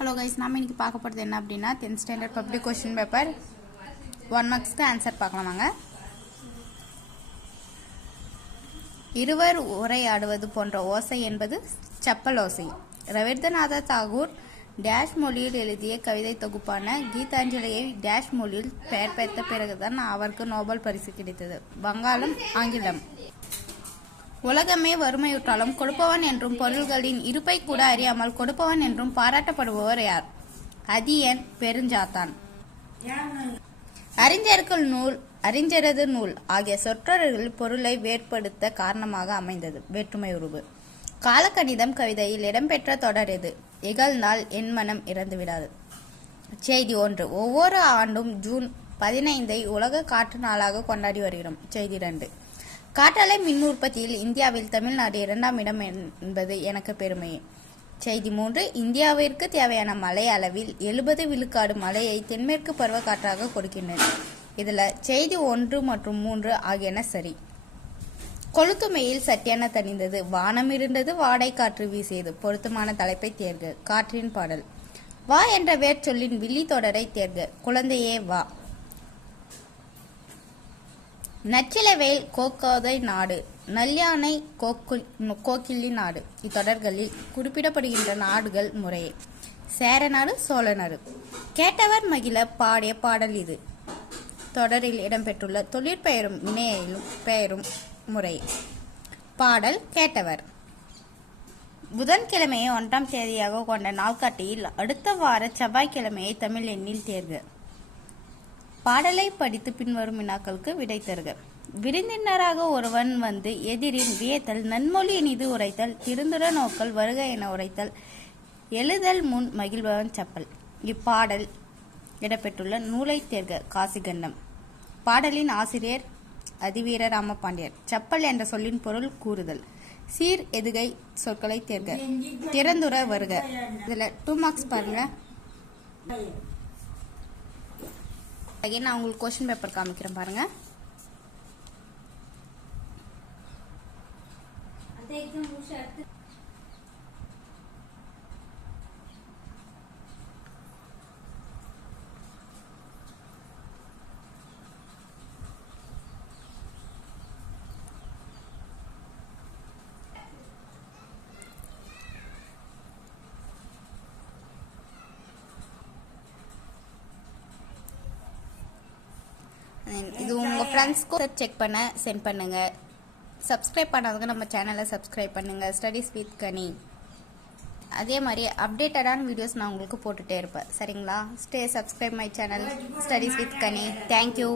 Hello guys, நாம இன்னைக்கு பார்க்க போகிறது என்ன அப்படின்னா 10th standard public question paper 1 மார்க்ஸ்க்கு ஆன்சர் பார்க்கலாம் வாங்க. இருவர் உரையாடுவது போன்ற ஓசை என்பது செப்பல் ஓசை. ரவீந்திரநாத தாகூர் டேஷ் மொழியில் எழுதிய கவிதை தொகுப்பான கீதாஞ்சலியை டேஷ் மொழியில் பெயர் பெற்ற பிறகுதான் அவருக்கு நோபல் பரிசு கிடைத்தது. வங்காளம், ஆங்கிலம். உலகமே வறுமையுற்றாலும் கொடுப்பவன் என்றும் பொருள்களின் இருப்பை கூட அறியாமல் கொடுப்பவன் என்றும் பாராட்டப்படுபவர் யார்? அதியன் பெருஞ்சாத்தான். அறிஞர்கள் நூல், அறிஞரது நூல் ஆகிய சொற்றொடர்கள் பொருளை வேறுபடுத்த காரணமாக அமைந்தது. வேற்றுமை உருவு. காலக்கணிதம் கவிதையில் இடம்பெற்ற தொடர் எது? இகழ்ந்தால் என் மனம் இறந்துவிடாது. செய்தி 1. ஒவ்வொரு ஆண்டும் ஜூன் 15 உலக காற்று நாளாக கொண்டாடி வருகிறோம். செய்தி 2. காற்றாலை மின் உற்பத்தியில் இந்தியாவில் தமிழ்நாடு 2ஆம் இடம் என்பது எனக்கு பெருமையே. செய்தி 3. இந்தியாவிற்கு தேவையான மழை அளவில் 70 விழுக்காடு மழையை தென்மேற்கு பருவக்காற்றாக கொடுக்கின்றன. இதுல செய்தி 1 மற்றும் 3 ஆகியன சரி. கொளுத்துமையில் சட்டியான தணிந்தது, வானம் இருந்தது, வாடை காற்று வீசியது. பொருத்தமான தலைப்பை தேர்க. காற்றின் பாடல். வா என்ற வேர்ச்சொல்லின் வில்லி தொடரை தேர்க. குழந்தையே வா. நச்சிலவேல் கோக்கோதை நாடு, நல்யானை கோக்கிள்ளி நாடு. இத்தொடர்களில் குறிப்பிடப்படுகின்ற நாடுகள் முறையே சேர நாடு, சோழ நாடு. கேட்டவர் மகிழ பாடிய பாடல் இது. தொடரில் இடம்பெற்றுள்ள தொழிற்பெயரும் வினையிலும் பெயரும் முறையே. பாடல் கேட்டவர். புதன்கிழமையை 1ஆம் தேதியாக கொண்ட நாள்காட்டியில் அடுத்த வார செவ்வாய்க்கிழமையை தமிழ் எண்ணில் தேர்க. பாடலை படித்து பின்வரும் வினாக்களுக்கு விடை தருக. விருந்தினராக ஒருவன் வந்து எதிரின் வியத்தல், நன்மொழி இனிது உரைத்தல், திருந்துர நோக்கல், வருக என உரைத்தல், எழுதல் முன் மகிழ்பவன் செப்பல். இப்பாடல் இடம்பெற்றுள்ள நூலை தேர்க. காசிகண்டம். பாடலின் ஆசிரியர் அதிவீர ராமபாண்டியர். செப்பல் என்ற சொல்லின் பொருள் கூறுதல். சீர் எதுகை சொற்களை தேர்க. திறந்துர வருக. இதுல 2 மார்க்ஸ் பாருங்க. நான் உங்களுக்கு கொஸ்டின் பேப்பர் காமிக்கிறேன் பாருங்க. இது உங்க ஃப்ரெண்ட்ஸ்க்கு செக் பண்ண சென்ட் பண்ணுங்க. சப்ஸ்கிரைப் பண்ணாதவங்க நம்ம சேனலை சப்ஸ்கிரைப் பண்ணுங்க. ஸ்டடீஸ் வித் கனி. அதே மாதிரி அப்டேட்டடான வீடியோஸ் நான் உங்களுக்கு போட்டுட்டே இருப்பேன். சரிங்களா? Stay subscribe my channel studies with Ghani. Thank you.